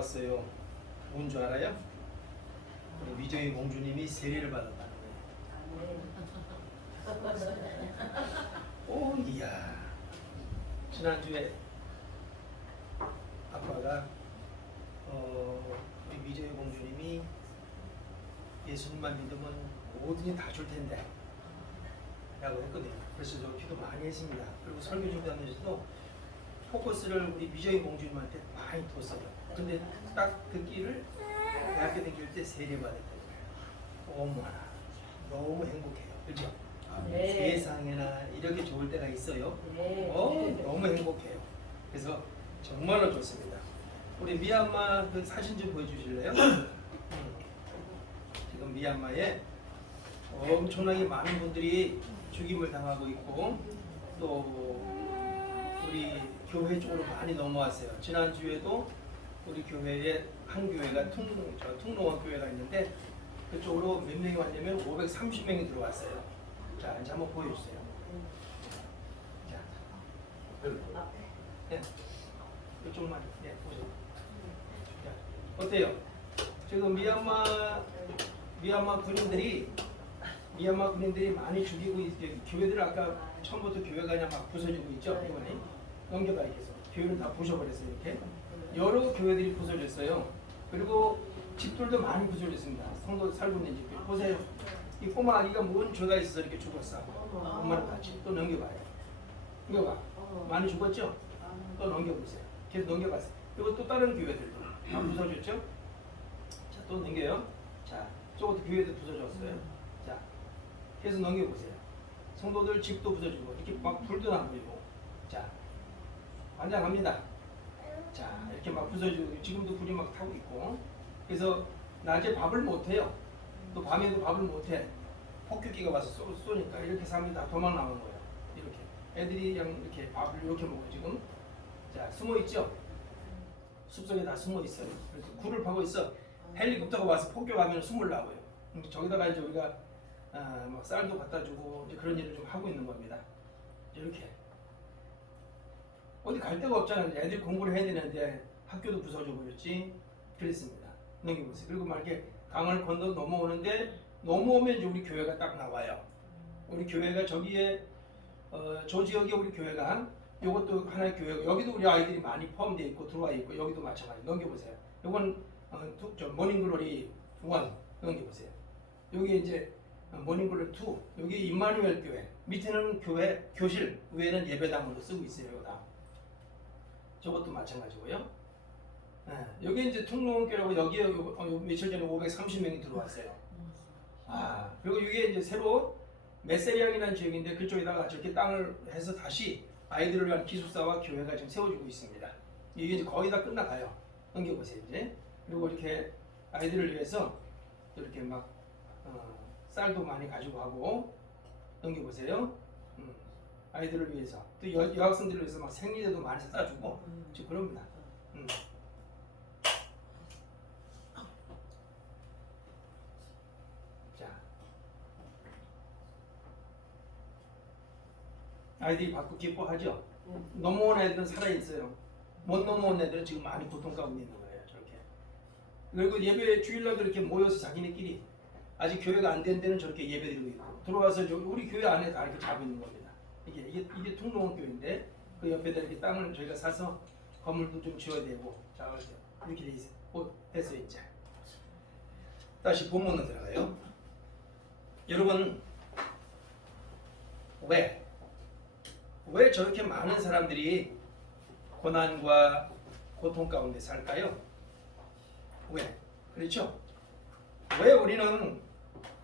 왔어요. 뭔 줄 알아요? 우리 위정희 공주님이 세례를 받았다는 거예요. 오, 이야. 지난주에 아빠가 우리 위정희 공주님이 예수님만 믿으면 뭐든지 다 줄 텐데 라고 했거든요. 그래서 저 기도 많이 했습니다. 그리고 설교 준비하면서도 포커스를 우리 위정희 공주님한테 많이 뒀어요. 근데 딱 듣기를 대학교 다닐 때 세례 받았다는 거예요. 어머나 너무 행복해요. 그죠? 네. 세상에나 이렇게 좋을 때가 있어요. 네. 너무 행복해요. 그래서 정말로 좋습니다. 우리 미얀마 그 사진 좀 보여주실래요? 지금 미얀마에 엄청나게 많은 분들이 죽임을 당하고 있고 또 우리 교회 쪽으로 많이 넘어왔어요. 지난주에도 우리 교회에 한 교회가 퉁롱원 교회가 있는데 그쪽으로 몇 명이 왔냐면 530명이 들어왔어요. 자, 이제 한번 보여주세요. 자, 네, 이쪽만 보세요. 자, 어때요? 지금 미얀마 군인들이 많이 죽이고 있어요. 교회들 아까 처음부터 교회가 그냥 막 부서지고 있죠. 이번에 넘겨봐 계속. 교회를 다 부셔버렸어요. 이렇게 여러 교회들이 부서졌어요. 그리고 집들도 많이 부서졌습니다. 성도 살고 있는 집들 보세요. 이 꼬마 아기가 뭔 죄가 있어서 이렇게 죽었어. 엄마랑 같이 또 넘겨봐요. 넘겨봐. 많이 죽었죠? 또 넘겨보세요. 계속 넘겨봤어요. 그리고 또 다른 교회들도 다 부서졌죠? 자, 또 넘겨요. 자, 저것도 교회도 부서졌어요. 자, 계속 넘겨보세요. 성도들 집도 부서지고 이렇게 막 불도 나고. 자, 환장합니다. 자, 이렇게 막 부서지고 지금도 불이 막 타고 있고. 그래서 낮에 밥을 못 해요. 또 밤에도 밥을 못 해. 폭격기가 와서 쏘니까 이렇게 사람들이 다 도망 나온 거예요. 이렇게 애들이 그냥 이렇게 밥을 이렇게 먹고 지금 자 숨어 있죠. 숲속에 다 숨어 있어요. 그래서 굴을 파고 있어. 헬리콥터가 와서 폭격하면 숨으려고요. 저기다가 이제 우리가 막 쌀도 갖다 주고 이제 그런 일을 좀 하고 있는 겁니다. 이렇게 어디 갈 데가 없잖아요. 애들 공부를 해야 되는데 학교도 부서져 버렸지. 그랬습니다. 넘겨보세요. 그리고 막 이렇게 강을 건너 넘어오는데 넘어오면 이제 우리 교회가 딱 나와요. 우리 교회가 저기에 저 지역에 우리 교회가 이것도 하나의 교회. 여기도 우리 아이들이 많이 포함되어 있고 들어와 있고 여기도 마찬가지. 넘겨보세요. 이건 모닝글로리 1 넘겨보세요. 여기 이제 모닝글로리 2 여기 임마누엘 교회 밑에는 교회 교실 위에는 예배당으로 쓰고 있어요. 다. 저것도 마찬가지고요. 여기 이제 퉁롱교라고 여기에 며칠 전에 530명이 들어왔어요. 그리고 이게 이제 새로 메세리앙이라는 지역인데 그쪽에다가 저렇게 땅을 해서 다시 아이들을 위한 기숙사와 교회가 지금 세워지고 있습니다. 이게 이제 거의 다 끝나가요. 넘겨보세요 이제. 그리고 이렇게 아이들을 위해서 이렇게 막 쌀도 많이 가지고 가고 넘겨보세요. 아이들을 위해서 또 여학생들을 위해서 막 생리대도 많이 싸주고 지금 그럽니다. 자, 아이들이 받고 기뻐하죠. 넘어온 애들은 살아있어요. 못 넘어온 애들은 지금 많이 고통 가운데 있는 거예요. 저렇게. 그리고 예배 주일날도 이렇게 모여서 자기네끼리 아직 교회가 안 된 데는 저렇게 예배드리고 있고 들어와서 우리 교회 안에 다 이렇게 자고 있는 겁니다. 이게 퉁롱원 교회인데 그 옆에다 이렇게 땅을 저희가 사서 건물도 좀 지어야 되고 자 이렇게 돼 있어요. 됐어요 이제. 다시 본문으로 들어가요. 여러분 왜 저렇게 많은 사람들이 고난과 고통 가운데 살까요? 왜? 그렇죠? 왜 우리는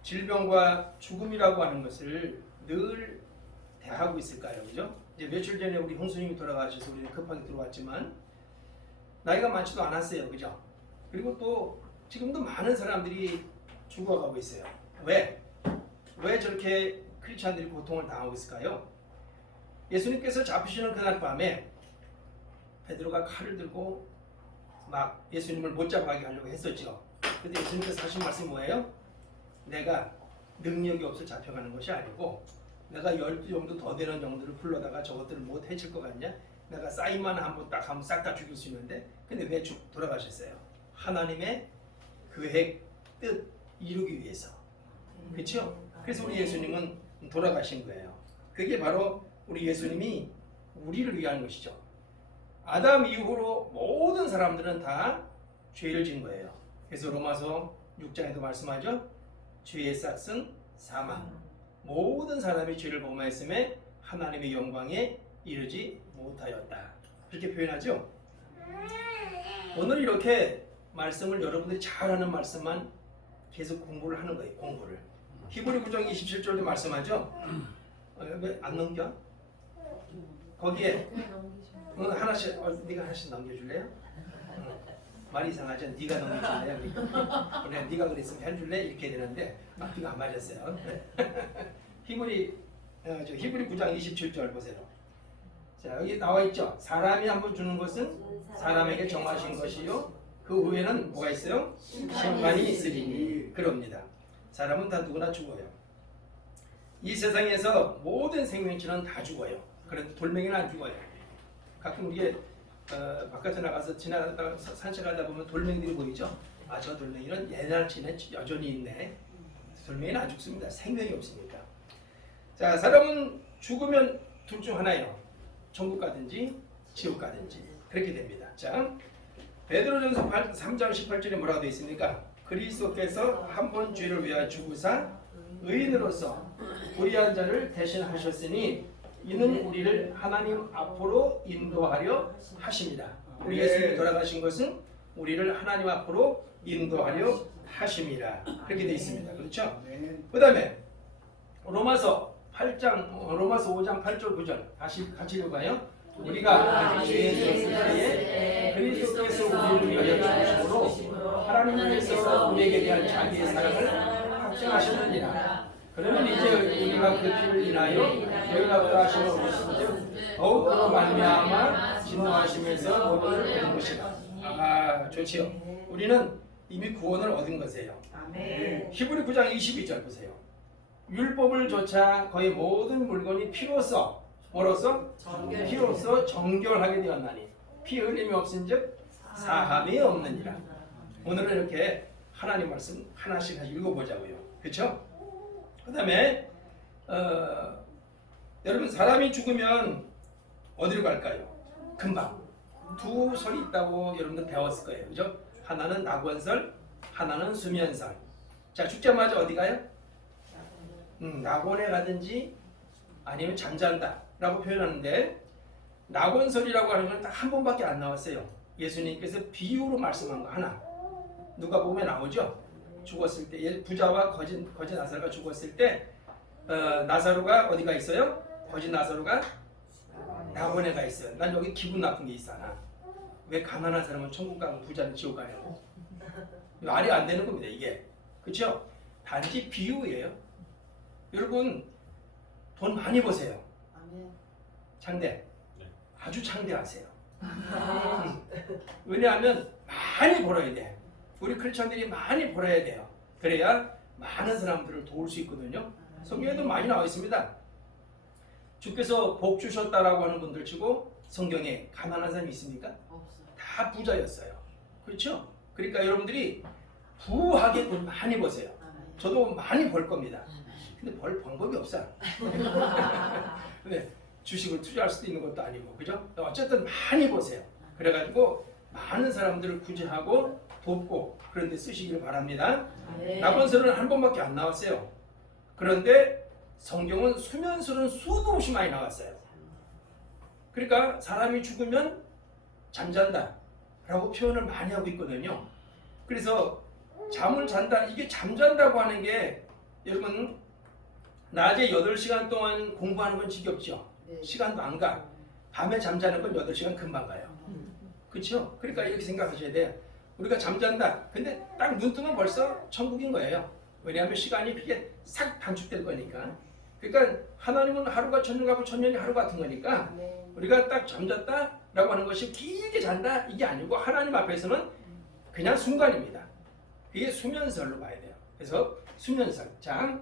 질병과 죽음이라고 하는 것을 늘 대하고 있을까요? 그죠? 이제 며칠 전에 우리 형수님이 돌아가셔서 우리는 급하게 들어왔지만 나이가 많지도 않았어요. 그죠? 그리고 또 지금도 많은 사람들이 죽어가고 있어요. 왜 저렇게 크리스찬들이 고통을 당하고 있을까요? 예수님께서 잡히시는 그날 밤에 베드로가 칼을 들고 막 예수님을 못 잡아가게 하려고 했었죠. 근데 예수님께서 하신 말씀이 뭐예요? 내가 능력이 없어 잡혀가는 것이 아니고 내가 12 정도 더 되는 정도를 불러다가 저것들을 못 해칠 것 같냐? 내가 사인만 한번 딱 하면 싹 다 죽일 수 있는데 근데 왜 돌아가셨어요? 하나님의 계획, 뜻 이루기 위해서. 그렇죠? 그래서 우리 예수님은 돌아가신 거예요. 그게 바로 우리 예수님이 우리를 위한 것이죠. 아담 이후로 모든 사람들은 다 죄를 지은 거예요. 그래서 로마서 6장에도 말씀하죠. 죄의 싹은 사망. 모든 사람이 죄를 범하였음에 하나님의 영광에 이르지 못하였다. 그렇게 표현하죠. 오늘 이렇게 말씀을 여러분들이 잘하는 말씀만 계속 공부를 하는 거예요. 공부를. 히브리 9장 27절도 말씀하죠. 왜 안 넘겨? 거기에 하나씩 네가 하나씩 넘겨줄래요? 말이 이상하죠. 네가 넘겨줄래요? 그래 네가 그랬으면 해줄래? 이렇게 되는데 앞뒤가 안 맞았어요. 히브리 9장 27절 보세요. 자 여기 나와 있죠. 사람이 한번 주는 것은 사람에게 정하신 것이요 그 후에는 뭐가 있어요? 심판이 있으리니 그럽니다. 사람은 다 누구나 죽어요. 이 세상에서 모든 생명체는 다 죽어요. 그런데 돌멩이는 안 죽어요. 가끔 우리 바깥에 나가서 지나가다가 산책하다 보면 돌멩이들이 보이죠? 아, 저 돌멩이는 옛날치네 여전히 있네. 돌멩이는 안 죽습니다. 생명이 없으니까. 자, 사람은 죽으면 둘 중 하나예요. 천국 가든지 지옥 가든지 그렇게 됩니다. 자, 베드로전서 3장 18절에 뭐라고 되어 있습니까? 그리스도께서 한 번 죄를 위하여 죽으사 의인으로서 불의한 자를 대신하셨으니 이는 우리를 하나님 앞으로 인도하려 하십니다. 우리 예수님이 돌아가신 것은 우리를 하나님 앞으로 인도하려 하십니다. 그렇게 되어 있습니다. 그렇죠? 그 다음에 로마서 5장 8절 9절 같이 읽어봐요. 우리가 아직 죄에 있을 때에 그리스도께서 우리를 위하여 죽으심으로 하나님께서 우리에게 대한 자기의 사랑을 확증하셨느니라. 그러면 이제 우리가 그 피를 인하여 너희가 하심을 얻으신즉 더욱 그로 말미암아 진노하시면서 모든을 얻은 것이다. 아 좋지요. 우리는 이미 구원을 얻은 것이에요. 히브리 9장 22절 보세요. 율법을 조차 거의 모든 물건이 피로써 뭐로써? 피로써 정결하게 되었나니 피 흘림이 없은즉 사함이 없느니라. 오늘은 이렇게 하나님 말씀 하나씩 읽어보자고요. 그렇죠? 그 다음에 여러분 사람이 죽으면 어디로 갈까요? 금방 두 설이 있다고 여러분들 배웠을 거예요. 그죠? 하나는 낙원설, 하나는 수면설. 자 죽자마자 어디 가요? 낙원에 가든지 아니면 잠잔다 라고 표현하는데 낙원설이라고 하는 건 딱 한 번밖에 안 나왔어요. 예수님께서 비유로 말씀한 거 하나. 누가 보면 나오죠? 죽었을 때 부자와 거지 나사로가 죽었을 때 나사로가 어디가 있어요? 거지 나사로가 낙원에 가 있어요. 난 여기 기분 나쁜 게 있어 하나. 왜 가난한 사람은 천국 가고 부자는 지옥 가냐고. 말이 안 되는 겁니다 이게. 그렇죠? 단지 비유예요. 여러분 돈 많이 버세요. 창대. 아주 창대하세요. 왜냐하면 많이 벌어야 돼. 우리 크리스천들이 많이 벌어야 돼요. 그래야 많은 사람들을 도울 수 있거든요. 성경에도 많이 나와 있습니다. 주께서 복 주셨다라고 하는 분들 치고 성경에 가난한 사람이 있습니까? 없어요. 다 부자였어요. 그렇죠? 그러니까 여러분들이 부하게 돈 많이 버세요. 저도 많이 벌 겁니다. 근데 벌 방법이 없어요. 근데 주식을 투자할 수도 있는 것도 아니고, 그죠? 어쨌든 많이 버세요. 그래가지고 많은 사람들을 구제하고 돕고 그런 데 쓰시길 바랍니다. 낙원설은 한 번밖에 안 나왔어요. 그런데 성경은 수면설은 수도 없이 많이 나왔어요. 그러니까 사람이 죽으면 잠잔다 라고 표현을 많이 하고 있거든요. 그래서 잠을 잔다, 이게 잠잔다고 하는 게 여러분 낮에 8시간 동안 공부하는 건 지겹죠? 시간도 안 가. 밤에 잠자는 건 8시간 금방 가요. 그렇죠? 그러니까 이렇게 생각하셔야 돼요. 우리가 잠잔다. 근데 딱 눈 뜨면 벌써 천국인 거예요. 왜냐하면 시간이 그게 싹 단축될 거니까. 그러니까 하나님은 하루가 천년 같고 천년이 하루 같은 거니까 우리가 딱 잠잤다 라고 하는 것이 길게 잔다 이게 아니고 하나님 앞에서는 그냥 순간입니다. 그게 수면설로 봐야 돼요. 그래서 수면설. 자,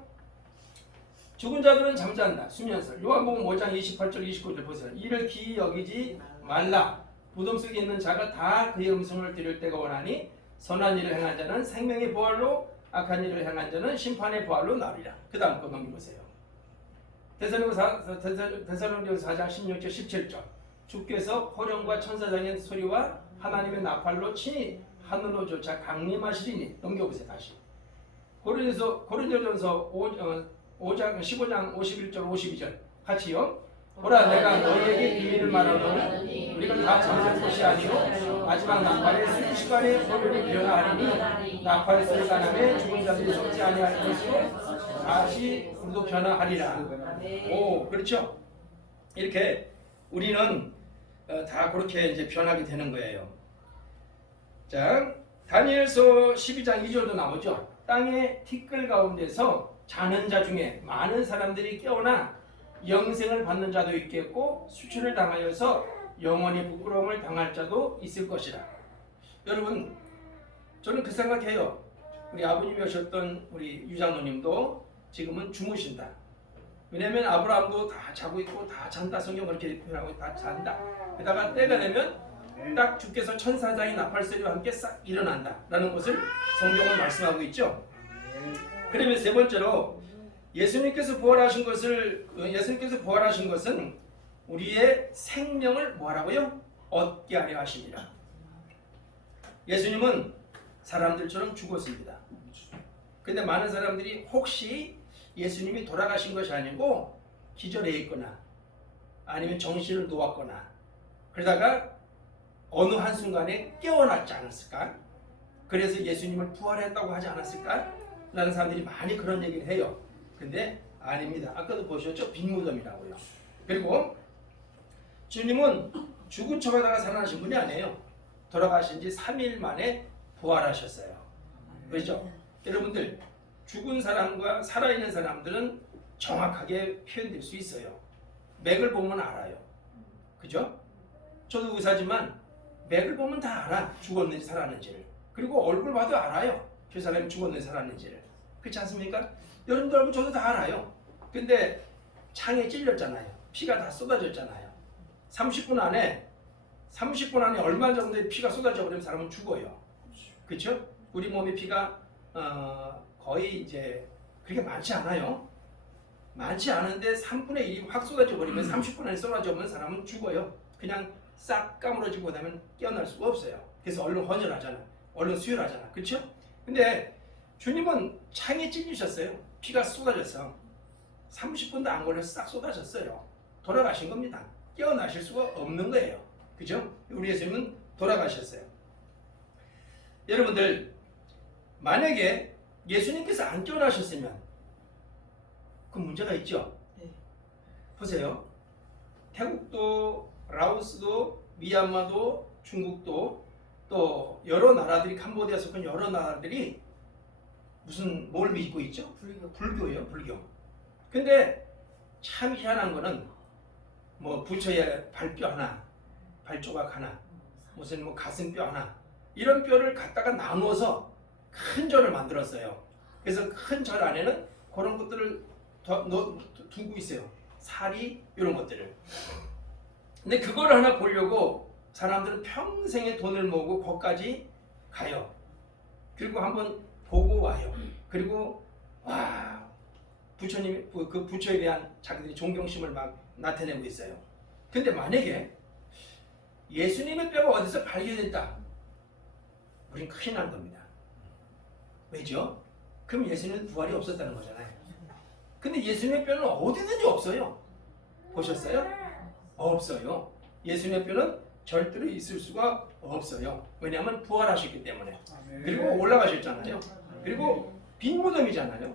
죽은 자들은 잠잔다. 수면설. 요한복음 5장 28절 29절 보세요. 이를 기이 여기지 말라. 무덤 속에 있는 자가 다 그의 음성을 들을 때가 오나니 선한 일을 행한 자는 생명의 부활로 악한 일을 행한 자는 심판의 부활로 나으리라. 그 다음 거 넘겨보세요. 데살로니가서 4장 16절 17절 주께서 호령과 천사장의 소리와 하나님의 나팔로 친히 하늘로 쫓아 강림하시리니. 넘겨보세요. 다시 고린도전서 5장 15장 51절 52절 같이요. 보라 내가 너희에게 비밀을 말하노니 우리가 다 잠들 것이 아니요 마지막 나팔의 순식간에 소리로 변화하리니 나팔의 소리가 나매 죽은 자들이 속지 아니할 것이요 다시 우리도 변화하리라. 오, 그렇죠. 이렇게 우리는 다 그렇게 이제 변하게 되는 거예요. 자, 다니엘서 12장 2절도 나오죠. 땅의 티끌 가운데서 자는 자 중에 많은 사람들이 깨어나 영생을 받는 자도 있겠고 수치를 당하여서 영원히 부끄러움을 당할 자도 있을 것이라. 여러분, 저는 그 생각해요. 우리 아버님이 오셨던 우리 유장로님도 지금은 주무신다. 왜냐면 아브라함도 다 자고 있고 다 잔다. 성경 그렇게 표현하고 다 잔다. 게다가 때가 되면 딱 주께서 천사장이 나팔소리와 함께 싹 일어난다 라는 것을 성경은 말씀하고 있죠. 그러면 세 번째로 예수님께서 부활하신 것은 우리의 생명을 뭐하라고요? 얻게 하려 하십니다. 예수님은 사람들처럼 죽었습니다. 근데 많은 사람들이 혹시 예수님이 돌아가신 것이 아니고 기절해 있거나 아니면 정신을 놓았거나 그러다가 어느 한순간에 깨어났지 않았을까? 그래서 예수님을 부활했다고 하지 않았을까? 라는 사람들이 많이 그런 얘기를 해요. 근데 아닙니다. 아까도 보셨죠? 빈무덤이라고요. 그리고 주님은 죽은 척하다가 살아나신 분이 아니에요. 돌아가신 지 3일 만에 부활하셨어요. 그렇죠? 여러분들 죽은 사람과 살아있는 사람들은 정확하게 표현될 수 있어요. 맥을 보면 알아요. 그죠? 저도 의사지만 맥을 보면 다 알아. 죽었는지 살았는지를. 그리고 얼굴 봐도 알아요. 그 사람이 죽었는지 살았는지를. 그렇지 않습니까? 여러분들 얼굴 저도 다 알아요. 근데 창에 찔렸잖아요. 피가 다 쏟아졌잖아요. 30분 안에 얼마 정도의 피가 쏟아져 버리면 사람은 죽어요. 그렇죠? 우리 몸의 피가 거의 이제 그렇게 많지 않아요. 많지 않은데 3분의 1이 확 쏟아져 버리면 30분 안에 쏟아져 버리면 사람은 죽어요. 그냥 싹 까무러지고 그다음에 깨어날 수가 없어요. 그래서 얼른 헌혈하잖아. 얼른 수혈하잖아. 그렇죠? 근데 주님은 창에 찔리셨어요. 피가 쏟아져서 30분도 안 걸려서 싹 쏟아졌어요. 돌아가신 겁니다. 깨어나실 수가 없는 거예요. 그죠? 우리 예수님은 돌아가셨어요. 여러분들 만약에 예수님께서 안 깨어나셨으면 그 문제가 있죠. 네. 보세요. 태국도 라오스도 미얀마도 중국도 또 여러 나라들이 캄보디아 속한 여러 나라들이 무슨 뭘 믿고 있죠? 불교예요. 불교. 근데 참 희한한 거는 뭐 부처의 발뼈 하나, 발조각 하나, 무슨 뭐 가슴뼈 하나 이런 뼈를 갖다가 나누어서 큰 절을 만들었어요. 그래서 큰 절 안에는 그런 것들을 두고 있어요. 사리 이런 것들을. 근데 그걸 하나 보려고 사람들은 평생의 돈을 모으고 거기까지 가요. 그리고 한번 보고 와요. 그리고 와 부처님 그 부처에 대한 자기들이 존경심을 막 나타내고 있어요. 근데 만약에 예수님의 뼈가 어디서 발견됐다, 우린 큰일 난 겁니다. 왜죠? 그럼 예수님은 부활이 없었다는 거잖아요. 근데 예수님의 뼈는 어디든지 없어요. 보셨어요? 없어요. 예수님의 뼈는 절대로 있을 수가 없어요. 왜냐하면 부활하셨기 때문에. 그리고 올라가셨잖아요. 그리고 빈 무덤이잖아요.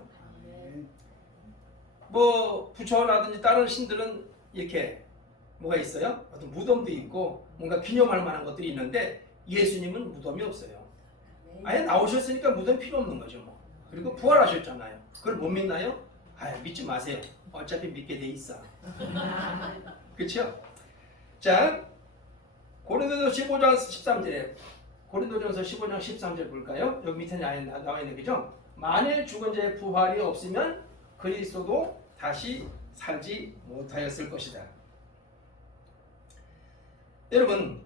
뭐 부처라든지 다른 신들은 이렇게 뭐가 있어요? 어떤 무덤도 있고 뭔가 기념할 만한 것들이 있는데 예수님은 무덤이 없어요. 아예 나오셨으니까 무덤 필요 없는 거죠. 뭐. 그리고 부활하셨잖아요. 그걸 못 믿나요? 아, 믿지 마세요. 어차피 믿게 돼 있어. 그렇죠? 자, 고린도전서 15장 13절에 고린도전서 15장 13절 볼까요? 여기 밑에 나와 있는 거죠? 만일 죽은 자의 부활이 없으면 그리스도도 다시 살지 못하였을 것이다. 여러분,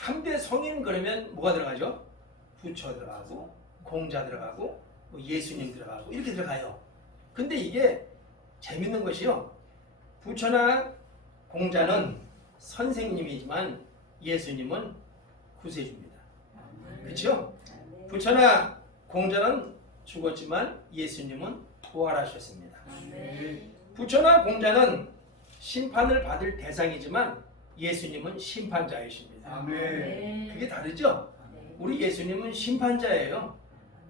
3대 성인 그러면 뭐가 들어가죠? 부처 들어가고 공자 들어가고 뭐 예수님 들어가고 이렇게 들어가요. 근데 이게 재밌는 것이요. 부처나 공자는 선생님이지만 예수님은 구세주입니다. 그렇죠? 부처나 공자는 죽었지만 예수님은 부활하셨습니다. 부처나 공자는 심판을 받을 대상이지만 예수님은 심판자이십니다. 그게 다르죠? 우리 예수님은 심판자예요.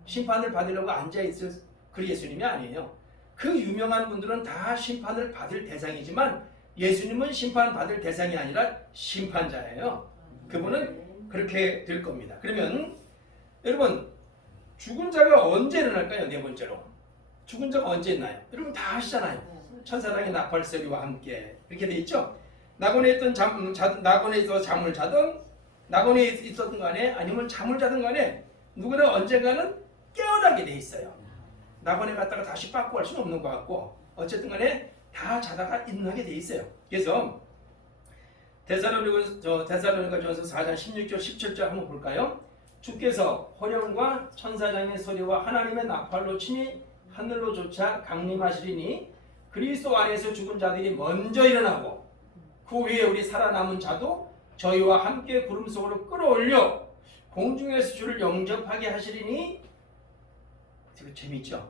심판을 받으려고 앉아있을 그 예수님이 아니에요. 그 유명한 분들은 다 심판을 받을 대상이지만 예수님은 심판받을 대상이 아니라 심판자예요. 그분은 그렇게 될 겁니다. 그러면 여러분 죽은 자가 언제 일어날까요? 네 번째로 죽은 자가 언제 있나요? 여러분 다 아시잖아요. 천사장의 나팔소리와 함께 이렇게 돼 있죠. 낙원에 있던 낙원에 있어 잠을 자든 낙원에 있었던 간에 아니면 잠을 자든 간에 누구나 언젠가는 깨어나게 돼 있어요. 낙원에 갔다가 다시 빠꾸 할 수는 없는 것 같고 어쨌든 간에 다 자다가 일어나게 돼 있어요. 그래서 데살로니가전서 4장 16절 17절 한번 볼까요? 주께서 호령과 천사장의 소리와 하나님의 나팔로 치니 하늘로 쫓아 강림하시리니 그리스도 안에서 죽은 자들이 먼저 일어나고 그 후에 우리 살아남은 자도 저희와 함께 구름 속으로 끌어올려 공중에서 주를 영접하게 하시리니. 되게 재밌죠?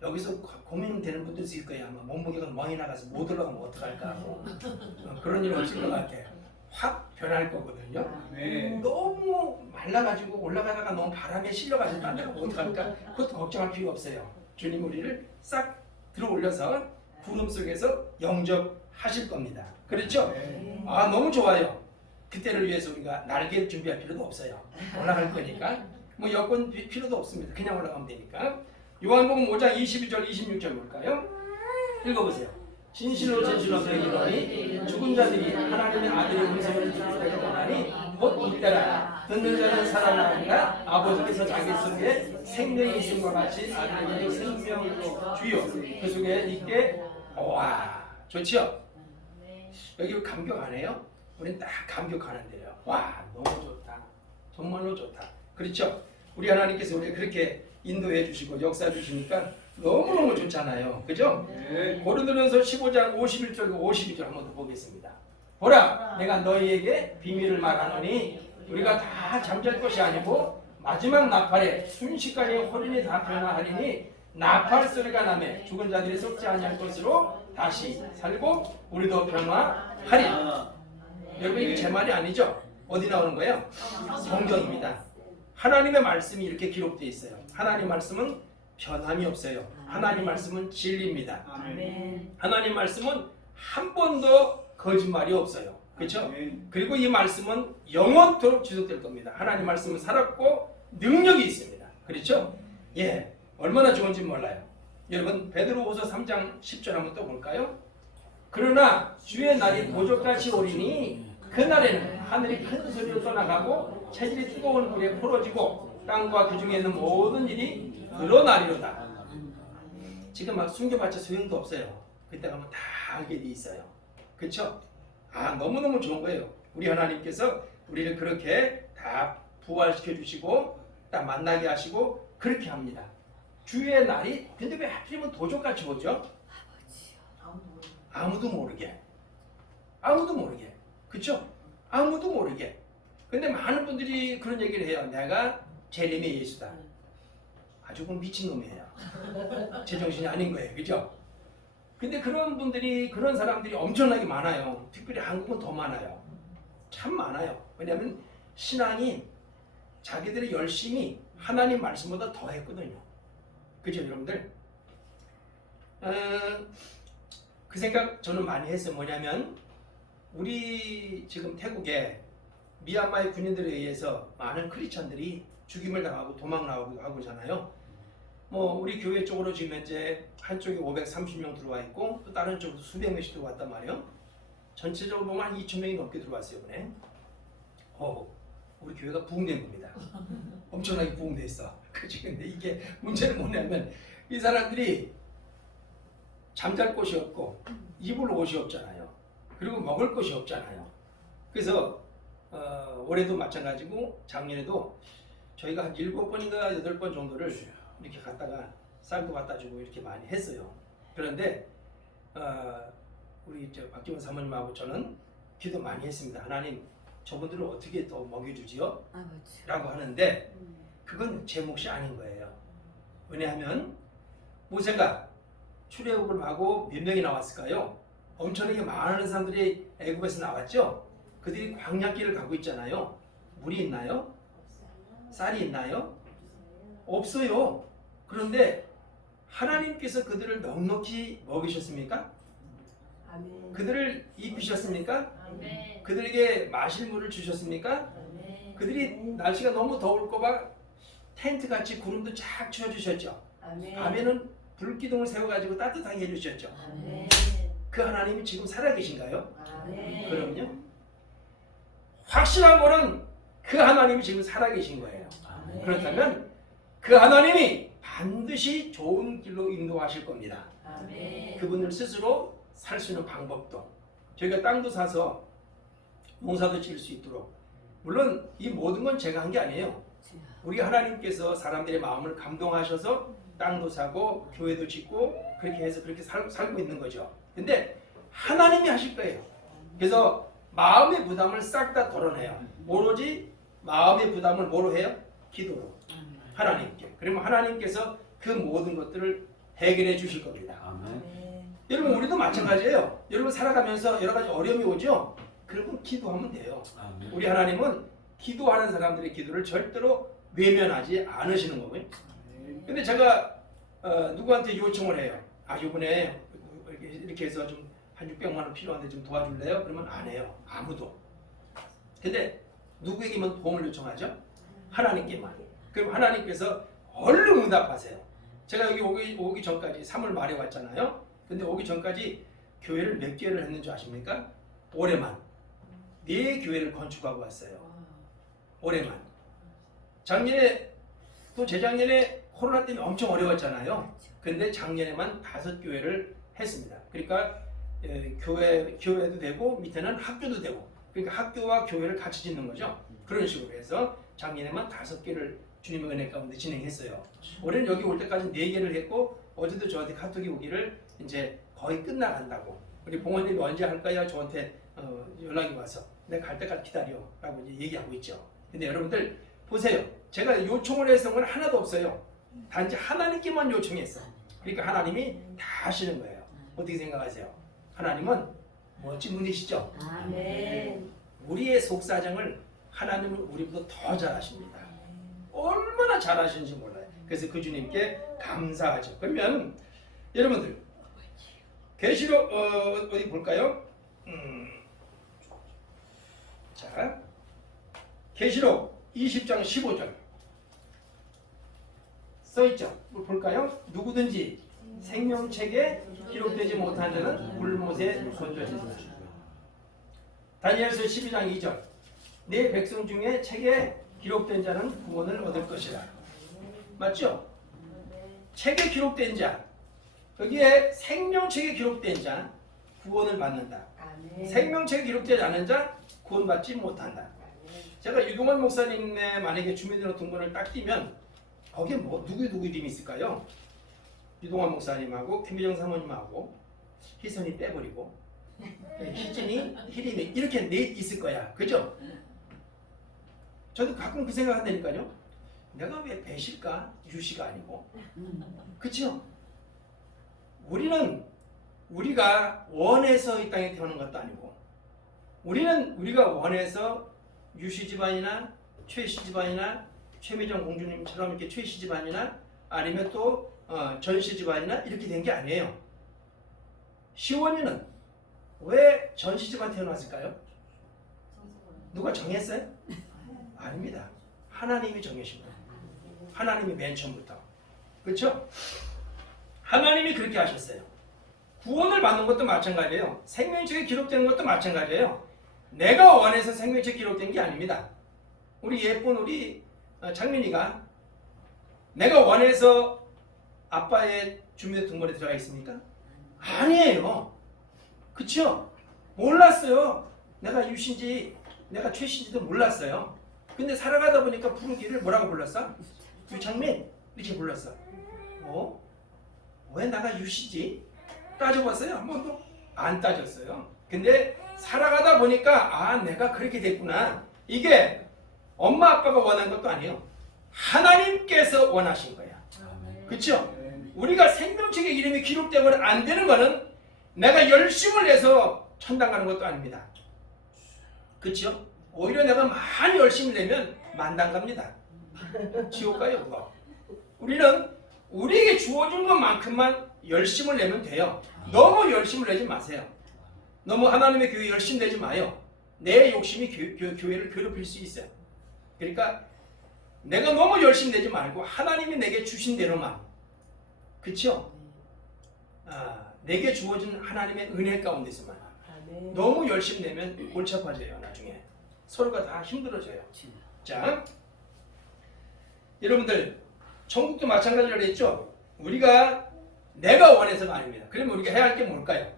여기서 고민되는 분도 있을 거예요. 아마 몸무게가 멍이 나가서 못 올라가면 어떡할까 하고 그런 일 없을 것 같아요. 확 변할 거거든요. 너무 말라가지고 올라가다가 너무 바람에 실려가지고 딴 데가 어떡할까? 그것도 걱정할 필요 없어요. 주님 우리를 싹 들어 올려서 구름 속에서 영접하실 겁니다. 그렇죠? 아 너무 좋아요. 그때를 위해서 우리가 날개를 준비할 필요도 없어요. 올라갈 거니까 뭐 여권 필요도 없습니다. 그냥 올라가면 되니까. 요한복음 5장 22절 26절 볼까요? 읽어보세요. 진실로 진실로 너희에게 이르노니 죽은 자들이 하나님의 아들의 음성을 듣기를 원하니 곧 이때라. 듣는 자는 살아나리라. 아버지께서 자기 속에 생명이 있음과 같이 아들에게도 생명으로 주요 그 속에 있게. 와 좋죠? 여기 감격 안 해요? 우리는 딱 감격하는데요. 와 너무 좋다. 정말로 좋다. 그렇죠? 우리 하나님께서 우리 그렇게 인도해 주시고 역사해 주시니까 너무너무 좋잖아요. 그죠? 고린도전서 15장 51절 52절 한번 더 보겠습니다. 보라 내가 너희에게 비밀을 말하노니 우리가 다 잠잘 것이 아니고 마지막 나팔에 순식간에 호련이 다 변화하리니 나팔 소리가 나매 죽은 자들이 썩지 아니할 것으로 다시 살고 우리도 변화하리. 여러분 이게 제 말이 아니죠? 어디 나오는 거예요? 성경입니다. 하나님의 말씀이 이렇게 기록되어 있어요. 하나님 말씀은 변함이 없어요. 하나님 말씀은 진리입니다. 하나님 말씀은 한 번도 거짓말이 없어요. 그렇죠? 그리고 이 말씀은 영원토록 지속될 겁니다. 하나님 말씀은 살았고 능력이 있습니다. 그렇죠? 예, 얼마나 좋은지 몰라요. 여러분 베드로후서 3장 10절 한번 또 볼까요? 그러나 주의 날이 보족같이 오리니 그날에는 하늘이 큰 소리로 떠나가고 체질이 뜨거운 불에 풀어지고 땅과 그 중에 있는 모든 일이 드러나리로다. 지금 막 숨겨봤자 소용도 없어요. 그때 가면 다 알게 돼 있어요. 그렇죠? 아 너무너무 좋은 거예요. 우리 하나님께서 우리를 그렇게 다 부활시켜 주시고 딱 만나게 하시고 그렇게 합니다. 주의 날이 근데 왜 하필이면 도적같이 오죠? 아무도 모르게. 아무도 모르게. 그렇죠? 아무도 모르게. 근데 많은 분들이 그런 얘기를 해요. 내가 재림의 예수다. 아주 미친놈이에요. 제정신이 아닌 거예요. 그죠? 근데 그런 분들이 그런 사람들이 엄청나게 많아요. 특별히 한국은 더 많아요. 참 많아요. 왜냐하면 신앙이 자기들이 열심히 하나님 말씀보다 더 했거든요. 그죠 여러분들? 그 생각 저는 많이 했어요. 뭐냐면 우리 지금 태국에 미얀마의 군인들에 의해서 많은 크리스천들이 죽임을 당하고 도망 나오고 하고잖아요. 뭐 우리 교회 쪽으로 지금 현재 한쪽에 530명 들어와 있고 또 다른 쪽으로 수백 명씩 들어왔단 말이에요. 전체적으로 보면 한 2,000명이 넘게 들어왔어요 이번에. 우리 교회가 부흥된 겁니다. 엄청나게 부흥돼 있어. 그치? 근데 이게 문제는 뭐냐면 이 사람들이 잠잘 곳이 없고 입을 옷이 없잖아요. 그리고 먹을 것이 없잖아요. 그래서 올해도 마찬가지고 작년에도 저희가 한 7번인가 8번 정도를 이렇게 갔다가 쌀도 갖다 주고 이렇게 많이 했어요. 그런데 우리 박지원 사모님하고 저는 기도 많이 했습니다. 하나님, 저분들을 어떻게 또 먹여주지요? 라고 하는데 그건 제 몫이 아닌 거예요. 왜냐하면 모세가 출애굽을 하고 몇 명이 나왔을까요? 엄청나게 많은 사람들이 애굽에서 나왔죠. 그들이 광야길을 가고 있잖아요. 물이 있나요? 쌀이 있나요? 없어요. 그런데 하나님께서 그들을 넉넉히 먹이셨습니까? 아멘. 그들을 입히셨습니까? 아멘. 그들에게 마실 물을 주셨습니까? 아멘. 그들이 날씨가 너무 더울까봐 텐트같이 구름도 쫙 치워주셨죠. 아멘. 밤에는 불기둥을 세워가지고 따뜻하게 해주셨죠. 아멘. 그 하나님이 지금 살아계신가요? 아멘. 그럼요. 확실한 거는 그 하나님이 지금 살아계신 거예요. 아멘. 그렇다면 그 하나님이 반드시 좋은 길로 인도하실 겁니다. 아멘. 그분들 스스로 살 수 있는 방법도, 저희가 땅도 사서 농사도 지을 수 있도록, 물론 이 모든 건 제가 한 게 아니에요. 우리 하나님께서 사람들의 마음을 감동하셔서 땅도 사고 교회도 짓고 그렇게 해서 그렇게 살고 있는 거죠. 근데 하나님이 하실 거예요. 그래서 마음의 부담을 싹 다 덜어내요. 오로지 마음의 부담을 뭐로 해요? 기도로. 하나님께. 그러면 하나님께서 그 모든 것들을 해결해 주실 겁니다. 아멘. 여러분, 우리도 마찬가지예요. 여러분, 살아가면서 여러 가지 어려움이 오죠? 그러면 기도하면 돼요. 아멘. 우리 하나님은 기도하는 사람들의 기도를 절대로 외면하지 않으시는 거고요. 근데 제가 누구한테 요청을 해요. 이번에 이렇게 해서 좀 한 600만 원 필요한데 좀 도와줄래요? 그러면 안 해요. 아무도. 근데 누구에게만 도움을 요청하죠? 하나님께만. 그럼 하나님께서 얼른 응답하세요. 제가 여기 오기 전까지 3월 말에 왔잖아요. 근데 오기 전까지 교회를 몇 개를 했는 줄 아십니까? 올해만 4교회를 건축하고 왔어요. 올해만. 작년에 또 재작년에 코로나 때문에 엄청 어려웠잖아요. 근데 작년에만 5교회를 했습니다. 그러니까 교회도 되고 밑에는 학교도 되고, 그러니까 학교와 교회를 같이 짓는 거죠. 그런 식으로 해서 작년에만 5개를 주님의 은혜 가운데 진행했어요. 올해는 여기 올 때까지 4개를 했고, 어제도 저한테 카톡이 오기를 이제 거의 끝나간다고, 우리 봉원님이 언제 할까요? 저한테 연락이 와서 내가 갈 때까지 기다려 라고 이제 얘기하고 있죠. 근데 여러분들 보세요. 제가 요청을 해서 건 하나도 없어요. 단지 하나님께만 요청했어. 그러니까 하나님이 다 하시는 거예요. 어떻게 생각하세요? 하나님은 멋진 분이시죠? 아멘. 우리의 속사정을 하나님은 우리보다 더 잘 아십니다. 얼마나 잘 아시는지 몰라요. 그래서 그 주님께 감사하죠. 그러면 여러분들 계시록 어디 볼까요? 자, 계시록 20장 15절 써있죠? 볼까요? 누구든지 생명책에 기록되지 못한 자는 불못에 던져진다. 다니엘서 12장 2절 내 백성 중에 책에 기록된 자는 구원을 얻을 것이라. 맞죠? 책에 기록된 자, 여기에 생명책에 기록된 자 구원을 받는다. 아멘. 생명책에 기록되지 않은 자 구원받지 못한다. 제가 유동환 목사님의 만약에 주민등록번호를 딱 띄면 거기에 누구 이름이 있을까요? 유동환 목사님하고 김미정 사모님하고 희선이 빼버리고 희진이, 희림이 이렇게 4 있을 거야. 그죠? 저도 가끔 그 생각한다니까요. 내가 왜 배실까? 유씨가 아니고. 그쵸? 우리가 원해서 이 땅에 태어난 것도 아니고, 우리가 원해서 유씨 집안이나 최씨 집안이나 최미정 공주님처럼 이렇게 최씨 집안이나 아니면 또 전씨 집안이나 이렇게 된 게 아니에요. 시원이는 왜 전씨 집안 태어났을까요? 누가 정했어요? 아닙니다. 하나님이 정하신 거예요. 하나님이 맨 처음부터. 그렇죠? 하나님이 그렇게 하셨어요. 구원을 받는 것도 마찬가지예요. 생명책에 기록되는 것도 마찬가지예요. 내가 원해서 생명책에 기록된 게 아닙니다. 우리 예쁜 우리 장민이가 내가 원해서 아빠의 주민등록번호에 들어가 있습니까? 아니에요. 그쵸? 몰랐어요. 내가 유신지 내가 최씨지도 몰랐어요. 근데 살아가다 보니까 부르기를 뭐라고 불렀어? 유창민 이렇게 불렀어. 왜 나가 유씨지? 따져봤어요? 한 번도 안 따졌어요. 근데 살아가다 보니까 내가 그렇게 됐구나. 이게 엄마 아빠가 원한 것도 아니에요. 하나님께서 원하신 거야. 그렇죠? 우리가 생명책의 이름이 기록되면 안 되는 거는 내가 열심을 내서 천당 가는 것도 아닙니다. 그렇죠? 오히려 내가 많이 열심히 내면 만당 갑니다. 지옥 가요, 그거. 우리는 우리에게 주어진 것만큼만 열심을 내면 돼요. 너무 열심을 내지 마세요. 너무 하나님의 교회 열심 내지 마요. 내 욕심이 교회를 괴롭힐 수 있어요. 그러니까 내가 너무 열심 내지 말고 하나님이 내게 주신 대로만, 그렇죠? 내게 주어진 하나님의 은혜 가운데서만. 너무 열심 내면 골치 아파져요. 나중에 서로가 다 힘들어져요. 자, 여러분들 천국도 마찬가지로 했죠. 우리가 내가 원해서가 아닙니다. 그러면 우리가 해야 할 게 뭘까요?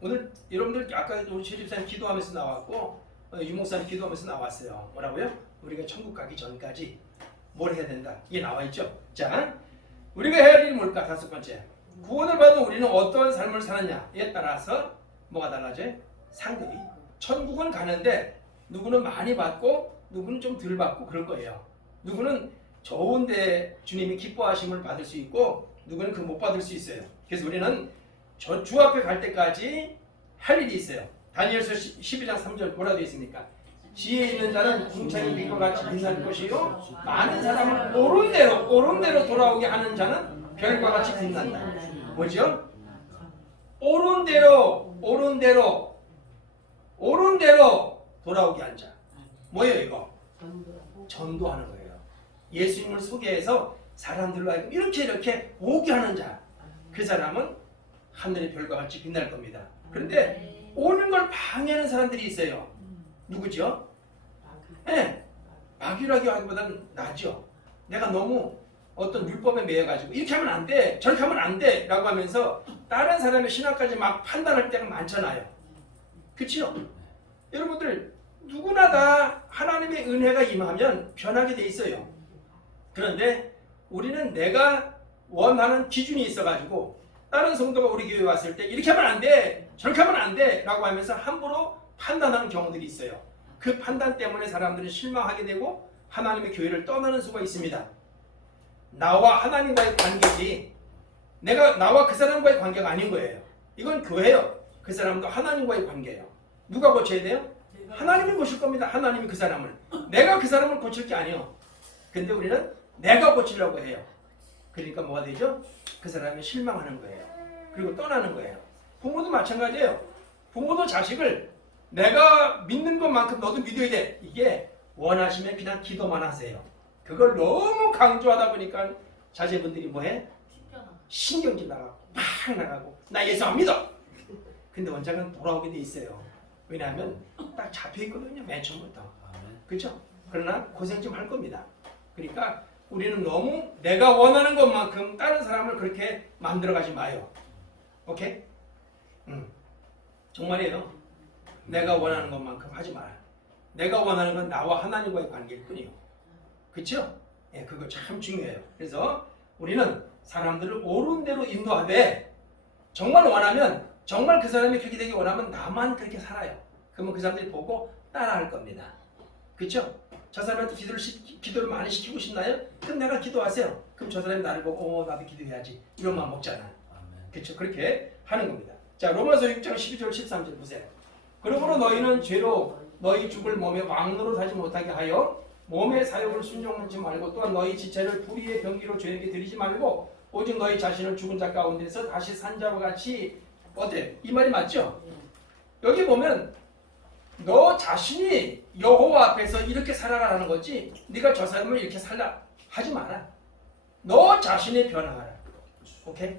오늘 여러분들 아까 우리 최 집사님 기도하면서 나왔고 유목사님 기도하면서 나왔어요. 뭐라고요? 우리가 천국 가기 전까지 뭘 해야 된다. 이게 나와 있죠. 자, 우리가 해야 할 일이 뭘까? 다섯 번째, 구원을 받은 우리는 어떠한 삶을 사느냐에 따라서 뭐가 달라져요? 상급이. 천국은 가는데 누구는 많이 받고 누구는 좀 덜 받고 그럴 거예요. 누구는 좋은데 주님이 기뻐하심을 받을 수 있고 누구는 그 못 받을 수 있어요. 그래서 우리는 저 주 앞에 갈 때까지 할 일이 있어요. 다니엘서 12장 3절 뭐라 되어 있습니까? 지혜 있는 자는 궁창의 빛과 같이 빛날 것이요 많은 사람을 옳은 대로 돌아오게 하는 자는 별과 같이 빛난다. 뭐죠? 옳은 대로 돌아오게 한 자. 뭐예요 이거? 전도하는 거예요. 예수님을 소개해서 사람들로 하여금 이렇게 오게 하는 자. 그 사람은 하늘의 별과 같이 빛날 겁니다. 그런데 오는 걸 방해하는 사람들이 있어요. 누구죠? 네, 마귀라기 하기보다는 나죠. 내가 너무 어떤 율법에 매여가지고 이렇게 하면 안 돼, 저렇게 하면 안 돼 라고 하면서 다른 사람의 신앙까지 막 판단할 때가 많잖아요. 그렇죠? 여러분들 누구나 다 하나님의 은혜가 임하면 변하게 돼 있어요. 그런데 우리는 내가 원하는 기준이 있어가지고 다른 성도가 우리 교회에 왔을 때 이렇게 하면 안 돼, 저렇게 하면 안 돼 라고 하면서 함부로 판단하는 경우들이 있어요. 그 판단 때문에 사람들은 실망하게 되고 하나님의 교회를 떠나는 수가 있습니다. 나와 하나님과의 관계지 나와 그 사람과의 관계가 아닌 거예요. 이건 교회예요. 그 사람도 하나님과의 관계예요. 누가 고쳐야 돼요? 하나님이 고칠 겁니다. 하나님이 그 사람을. 내가 그 사람을 고칠 게 아니에요. 근데 우리는 내가 고치려고 해요. 그러니까 뭐가 되죠? 그 사람이 실망하는 거예요. 그리고 떠나는 거예요. 부모도 마찬가지예요. 부모도 자식을 내가 믿는 것만큼 너도 믿어야 돼. 이게 원하시면 그냥 기도만 하세요. 그걸 너무 강조하다 보니까 자제분들이 뭐해? 신경질 나가고 팍 나가고 나 예수 안 믿어. 근데 원장은 돌아오게 돼 있어요. 왜냐하면 딱 잡혀있거든요. 맨 처음부터. 그렇죠? 그러나 고생 좀 할 겁니다. 그러니까 우리는 너무 내가 원하는 것만큼 다른 사람을 그렇게 만들어가지 마요. 오케이? 정말이에요. 내가 원하는 것만큼 하지 마라. 내가 원하는 건 나와 하나님과의 관계일 뿐이요. 그렇죠? 예, 그거 참 중요해요. 그래서 우리는 사람들을 옳은 대로 인도하되 정말 원하면 정말 그 사람이 그렇게 되기 원하면 나만 그렇게 살아요. 그러면 그 사람들이 보고 따라할 겁니다. 그렇죠? 저 사람한테 기도를 많이 시키고 싶나요? 그럼 내가 기도하세요. 그럼 저 사람이 나를 보고 나도 기도해야지. 이런 마음 먹잖아. 그렇죠? 그렇게 하는 겁니다. 자, 로마서 6장 12절 13절 보세요. 그러므로 너희는 죄로 너희 죽을 몸에 왕노로 하지 못하게 하여 몸의 사욕을 순종하지 말고 또한 너희 지체를 불의의 병기로 죄에게 드리지 말고 오직 너희 자신을 죽은 자 가운데서 다시 산 자와 같이 어때? 이 말이 맞죠? 여기 보면 너 자신이 여호와 앞에서 이렇게 살아가라는 거지 네가 저 사람을 이렇게 살라 하지 마라. 너 자신이 변화하라. 오케이?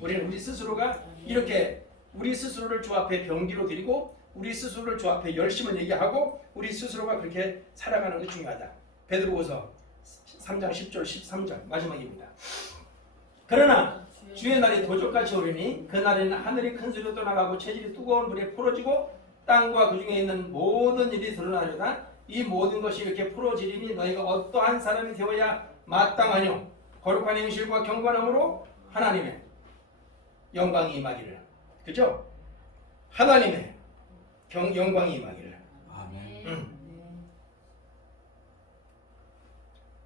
우리는 우리 스스로가 이렇게 우리 스스로를 주 앞에 병기로 드리고 우리 스스로를 주 앞에 열심을 얘기하고 우리 스스로가 그렇게 살아가는 게 중요하다. 베드로후서 3장 10절 13절 마지막입니다. 그러나 주의 날이 도적같이 오리니 그 날에는 하늘이 큰 소리로 떠나가고 체질이 뜨거운 불에 풀어지고 땅과 그 중에 있는 모든 일이 드러나려다 이 모든 것이 이렇게 풀어지리니 너희가 어떠한 사람이 되어야 마땅하뇨 거룩한 행실과 경건함으로 하나님의 영광이 임하기를. 그죠? 하나님의 영광이 임하기를. 아멘.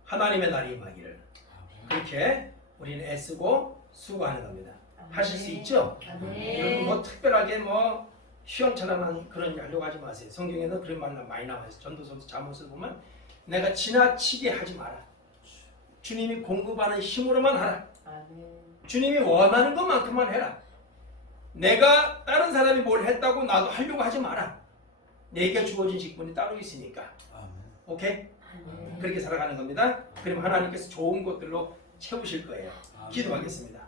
하나님의 날이 임하기를. 그렇게 우리는 애쓰고 수고하는 겁니다. 하실 수 있죠? 여러분 뭐 특별하게 뭐 시험처럼만 그런 일 하려고 하지 마세요. 성경에는 그런 말 많이 나와요. 전도서 잠언을 보면 내가 지나치게 하지 마라. 주님이 공급하는 힘으로만 하라. 주님이 원하는 것만큼만 해라. 내가 다른 사람이 뭘 했다고 나도 하려고 하지 마라. 내게 주어진 직분이 따로 있으니까. 오케이? 그렇게 살아가는 겁니다. 그럼 하나님께서 좋은 것들로 채우실 거예요. 기도하겠습니다.